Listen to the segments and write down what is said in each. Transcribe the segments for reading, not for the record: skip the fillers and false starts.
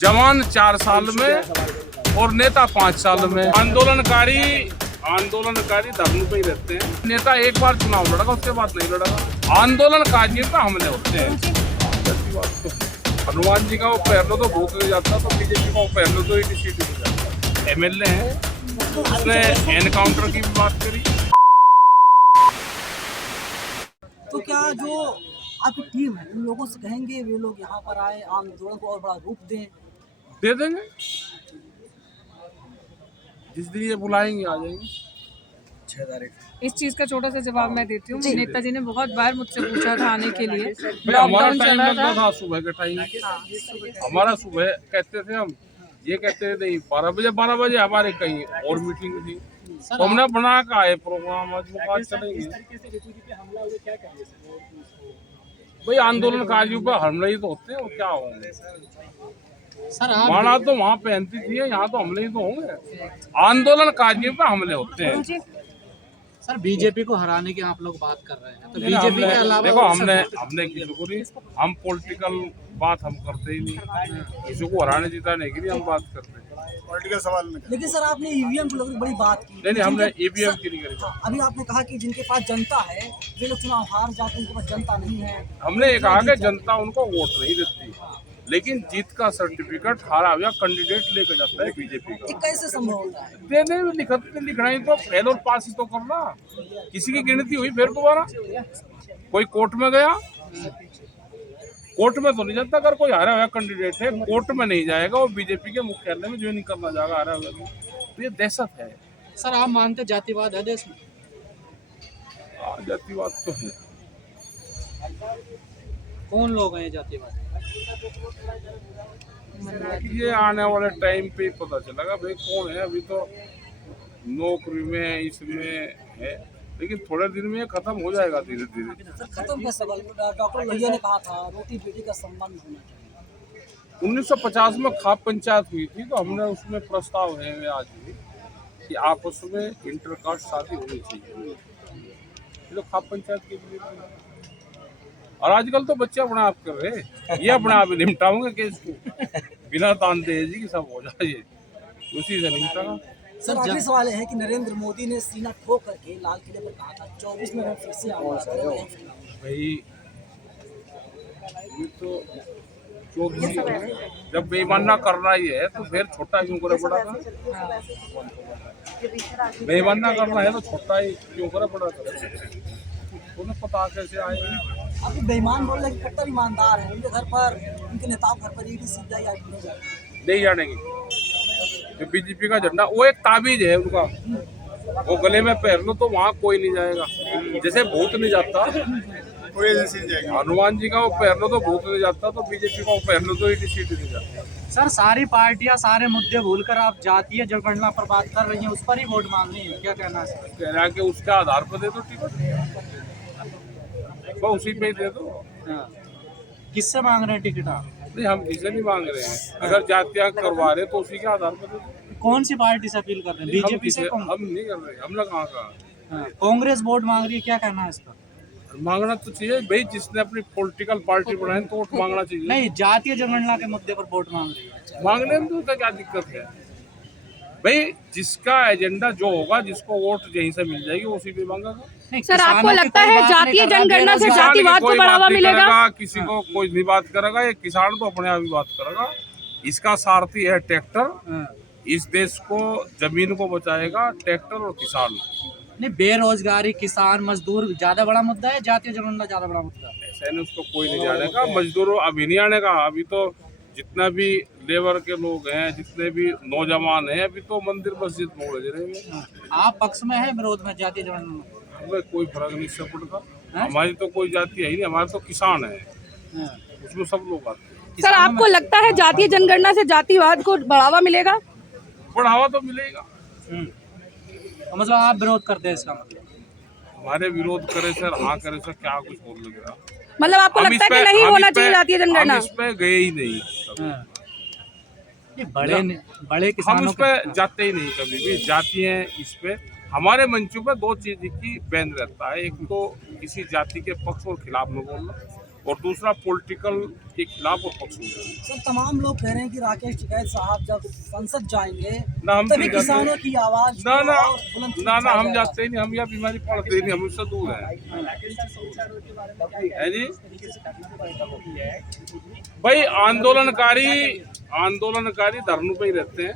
जवान 4 साल में और नेता 5 साल में। आंदोलनकारी धर्म पे ही रहते हैं। नेता एक बार चुनाव लड़ेगा, उसके बाद नहीं लड़ेगा। आंदोलनकारियों पे हमले होते हैं। हनुमान जी का वो पहलो तो भूत नहीं जाता, तो बीजेपी का वो पहलो तो ही सीट हो जाता। MLA है, उसने एनकाउंटर की भी बात करी। तो क्या जो आपकी टीम है उन लोगों से कहेंगे वे लोग यहाँ पर आए, आंदोलन को और बड़ा रूप दे देंगे, जिस दिन ये बुलाएंगे आ जाएंगे। 6 तारीख इस चीज का छोटा सा जवाब मैं देती हूँ। नेताजी ने बहुत बार मुझसे पूछा था आने के लिए। हमारा टाइम लगता था सुबह के टाइम। हमारा सुबह कहते थे हम, ये कहते थे नहीं 12 बजे हमारे कहीं और मीटिंग थी, तो हमने बना का है प्रोग्राम आज चलेंगे। भाई आंदोलनकारियों पर हमले ही तो होते हैं, और क्या होंगे सर। माला तो वहाँ पहनती थी, यहाँ तो हमले ही तो होंगे। आंदोलनकारियों पर हमले होते हैं। सर बीजेपी को हराने की आप लोग बात कर रहे हैं, तो बीजेपी के अलावा देखो हमने किसी को नहीं, हम पॉलिटिकल बात हम करते ही नहीं। किसी को हराने जिताने के लिए हम बात करते हैं, पॉलिटिकल सवाल में। लेकिन सर आपने ईवीएम को लेकर बड़ी बात की। नहीं हमने ईवीएम की नहीं करी। अभी आपने कहा कि जिनके पास जनता है वे लोग चुनाव हार जाते हैं, उनके पास जनता नहीं है। हमने ये कहा कि जनता उनको वोट नहीं देती, लेकिन जीत का सर्टिफिकेट हारा हुआ कैंडिडेट लेकर जाता है बीजेपी का। कैसे संभव होता है? देने में लिखना ही तो फेल और पास ही तो करना। किसी की गिनती हुई फिर दोबारा कोई कोर्ट में गया, कोर्ट में तो नहीं जाता। अगर कोई हारा हुआ कैंडिडेट है कोर्ट में नहीं जाएगा, वो बीजेपी के मुख्यालय में ज्वाइन करना जाएगा हारा हुआ, तो ये दहशत है। सर आप मानते जातिवाद है देश में? जातिवाद तो है। कौन लोग हैं जातिवाद? ये आने वाले टाइम पे ही पता चलेगा भाई कौन है। अभी तो नौकरी में इसमें है, लेकिन थोड़े दिन में ये खत्म हो जाएगा धीरे धीरे। खत्म का सवाल डॉक्टर लोहिया ने कहा था रोटी बेटी का संबंध होना चाहिए। 1950 में खाप पंचायत हुई थी, तो हमने उसमें प्रस्ताव है आज भी कि आपस में इंटरकास्ट शादी होनी चाहिए। तो खाप पंचायत के लिए, और आजकल तो बच्चे अपने आप कर रहे हैं, ये अपने आप ही निपटाओगे केस को बिना तान दहेज की, सब हो जाए उसी से निपटा। सर आखिरी सवाल है कि नरेंद्र मोदी ने सीना ठोक करके लाल किले पर कहा था 24 में फिर से आऊंगा। भाई ये तो 24 जब बेईमाना करना ही है तो फिर छोटा क्यों करे बड़ा करे? बेईमाना करना है तो छोटा ही क्यों करे बड़ा करे? उन्हें पता कैसे आएगा? अभी बेईमान बोल रहे हैं कि कट्टर ईमानदार है, उनके घर पर, उनके नेताओं घर पर ईडी सीबीआई नहीं जानेगी। बीजेपी का झंडा वो एक ताबीज है उनका, वो गले में पहन लो तो वहाँ कोई नहीं जाएगा। जैसे भूत नहीं जाता कोई एजेंसी नहीं जाएगा, हनुमान जी का वो पहन लो तो भूत नहीं जाता, तो बीजेपी का वो पहन लो तो सीट नहीं जाता। सर सारी पार्टियां सारे मुद्दे भूलकर आप जातीय जनगणना पर बात कर रही हैं, उस पर ही वोट मांग रही हैं, क्या कहना है? कह रहा है कि उसके आधार पर दे दो टिकट, वो उसी पे ही दे दो। किससे मांग रहे हैं टिकट आप? नहीं हम किसे नहीं मांग रहे हैं, अगर जातियां करवा रहे तो उसी के आधार पर दे दो। कौन सी पार्टी से अपील कर रहे हैं? बीजेपी से? हम नहीं कर रहे, हम लोग कहाँ का। कांग्रेस वोट मांग रही है, क्या कहना है इस पर? मांगना तो चाहिए भाई, जिसने अपनी पॉलिटिकल पार्टी बनाई तो वोट मांगना चाहिए। नहीं जातीय जनगणना के मुद्दे पर वोट मांग रही है, मांगने में तो क्या दिक्कत है भाई? जिसका एजेंडा जो होगा, जिसको वोट यहीं से मिल जाएगी उसी पे मांगेगा। सर आपको लगता है जातीय जनगणना से जातिवाद को बढ़ावा मिलेगा? किसी को कोई नहीं बात करेगा, ये किसान तो अपने आप ही बात करेगा। इसका सारथी है ट्रैक्टर, इस देश को जमीन को बचाएगा ट्रैक्टर और किसान। नहीं बेरोजगारी, किसान, मजदूर ज्यादा बड़ा मुद्दा है, जातीय जनगणना ज्यादा बड़ा मुद्दा है? ऐसा नहीं, उसको कोई नहीं जानेगा। मजदूरों अभी नहीं आने का, अभी तो जितना भी लेबर के लोग हैं, जितने भी नौजवान हैं, अभी तो मंदिर मस्जिद में उलझ रहे हैं। आप पक्ष में है विरोध में जातीय जनगणना? हमें कोई फर्क नहीं इससे पड़ता, हमारी तो कोई जाति है ही नहीं, हमारे तो किसान है, उसमें सब लोग आते हैं। सर आपको लगता है जातीय जनगणना से जातिवाद को बढ़ावा मिलेगा? बढ़ावा तो मिलेगा। मतलब आप विरोध करते हैं इसका मतलब? हमारे विरोध करे सर, हाँ करे सर, क्या कुछ बोल लग रहा? मतलब आपको लगता है कि नहीं होना चाहिए जातीय जनगणना? हम इस पे गए ही नहीं, बड़े किसानों हम उस पे जाते ही नहीं कभी भी। जाति है इस पे हमारे मंचों पे दो चीज की बैन रहता है, एक तो किसी जाति के पक्ष और खिलाफ में बोलना, और दूसरा पॉलिटिकल के खिलाफ और पक्ष में। सर तमाम लोग कह रहे हैं कि राकेश टिकैत साहब जब संसद जाएंगे ना हम तभी नहीं जाते। किसानों की आवाज ना ना और बुलंद की ना ना हम जाएगा। जाते ही नहीं, हम यह बीमारी पड़ते ही नहीं, हम उससे दूर हैं। है जी भाई, आंदोलनकारी धरनों पे ही रहते हैं।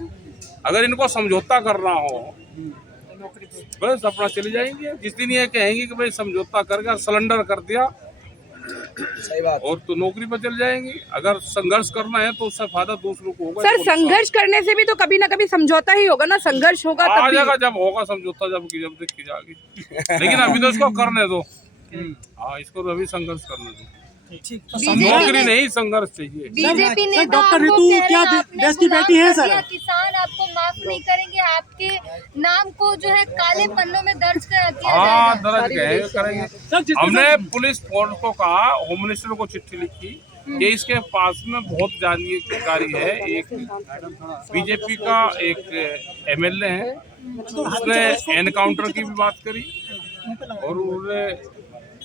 अगर इनको समझौता करना हो बस अपना चले जाएंगे। जिस दिन ये कहेंगे कि भाई समझौता करके सिलेंडर कर दिया सही बात। और तो नौकरी पर चले जाएंगे। अगर संघर्ष करना है तो उससे फायदा दूसरों को होगा। सर संघर्ष करने से भी तो कभी ना कभी समझौता ही होगा ना, संघर्ष होगा आ तब भी। जाएगा, जब होगा समझौता, जब देखी जाएगी। लेकिन अभी तो इसको करने दो। हाँ, इसको तो अभी संघर्ष करने दो। ठीक। नौकरी नहीं, संघर्ष चाहिए। बीजेपी नेता डॉक्टर आपको ऋतु कह रहे क्या हैं, आपने देश की बेटी हैं सर? किसान आपको माफ नहीं करेंगे, आपके नाम को जो है काले पन्नों में दर्ज किया हाँ, जाएगा। दर्ज करेंगे। हमने पुलिस फोर्स को कहा, होम मिनिस्टर को चिट्ठी लिखी कि इसके पास में बहुत जानकारी है। एक बीजेपी का एक एमएलए है, उसने एनकाउंटर की भी बात करी और उन्होंने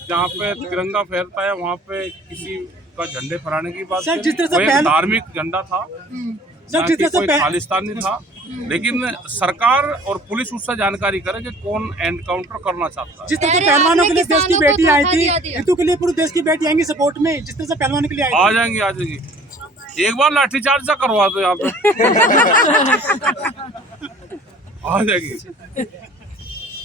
जहाँ पे तिरंगा फहरता है वहाँ पे किसी का झंडे फहराने की बात सर, जिस तरह से वो एक पहल- धार्मिक झंडा था, सर जिस तरह से कोई खालिस्तानी था। लेकिन सरकार और पुलिस उससे जानकारी करे कि कौन एनकाउंटर करना चाहता है। जिस तरह से अरे पहलवानों के आपने लिए देश की किसानों को बेटी आई धोखा थी, दिया। ऋतु के लिए पूरे देश की बेटी आएंगी सपोर्ट में, जिस तरह से पहलवानों के लिए आई आ जाएंगे आ जाएंगे। एक बार लाठीचार्ज सा करवा दो यहाँ पे आ जाएंगे।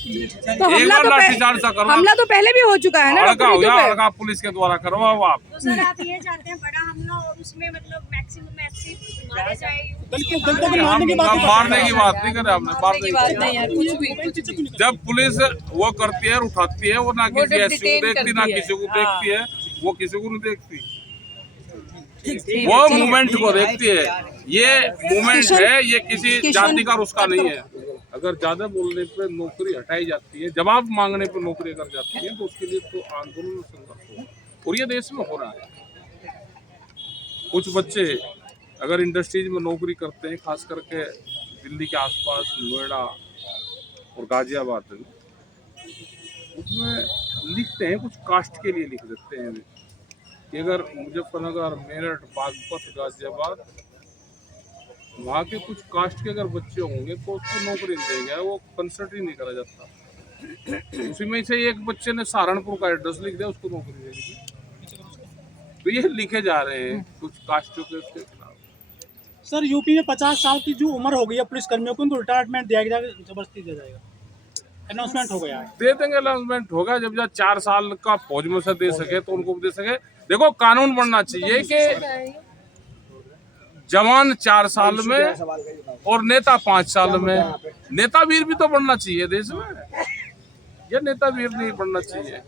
तो एक बार लाठीचार्ज सा करवा, हमला तो पहले भी हो चुका है ना हड़का हो डॉक्टर गया, ऋतु पे? हड़का पुलिस के द्वारा करवाओ आप। सर आप ये चाहते हैं बड़ा हमला और उसमें मतलब मैक्सिमम एक्सिव मारे जाए। दलितों को मारने की बात हम मारने की बात नहीं करे हमने, मारने की बात नहीं यार, कुछ भी जब पुलिस वो करती है, उठाती है, वो ना वो किसी जब एससी को detain देखती, ना करती है। किसी को देखती है, वो किसी को नहीं देखती। ठीक वो है। मूवमेंट को देखती है। ये मूवमेंट है, ये किसी जाति का उसका नहीं है। अगर ज्यादा बोलने पे नौकरी हटाई जाती है, जवाब मांगने पे नौकरी अगर जाती है, तो उसके लिए तो आंदोलन संघर्ष हो। और ये देश में हो रहा है। कुछ बच्चे अगर इंडस्ट्रीज में नौकरी करते हैं, खास करके दिल्ली के आसपास, नोएडा और गाजियाबाद में, उसमें लिखते हैं, कुछ कास्ट के लिए लिख देते हैं कि अगर मुजफ्फरनगर, मेरठ, बागपत, गाजियाबाद, वहाँ के कुछ कास्ट के अगर बच्चे होंगे तो उसको नौकरी नहीं देंगे, वो कंसिडर ही नहीं करा जाता। उसी में से एक बच्चे ने सहारनपुर का एड्रेस लिख दिया, उसको नौकरी देंगे। तो ये लिखे जा रहे हैं कुछ कास्टों के उसके खिलाफ। सर यूपी में 50 साल की जो उम्र हो गई है पुलिस कर्मियों को, उनको रिटायरमेंट दिया जाएगा, जबरदस्ती दिया जाएगा, अनाउंसमेंट हो गया है। दे देंगे, अनाउंसमेंट होगा। जब 4 साल का फौज में से दे सके तो उनको भी दे सके। देखो, कानून बनना चाहिए कि जवान 4 साल में और नेता 5 साल में। नेता वीर भी तो बनना चाहिए देश में। ये नेता वीर नहीं बनना चाहिए।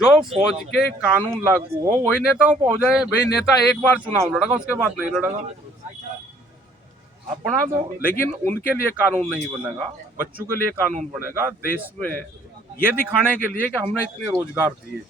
जो फौज के कानून लागू हो वही नेताओं को हो जाए। भाई नेता एक बार चुनाव लड़ेगा, उसके बाद नहीं लड़ेगा, अपना दो। लेकिन उनके लिए कानून नहीं बनेगा, बच्चों के लिए कानून बनेगा देश में, ये दिखाने के लिए कि हमने इतने रोजगार दिए।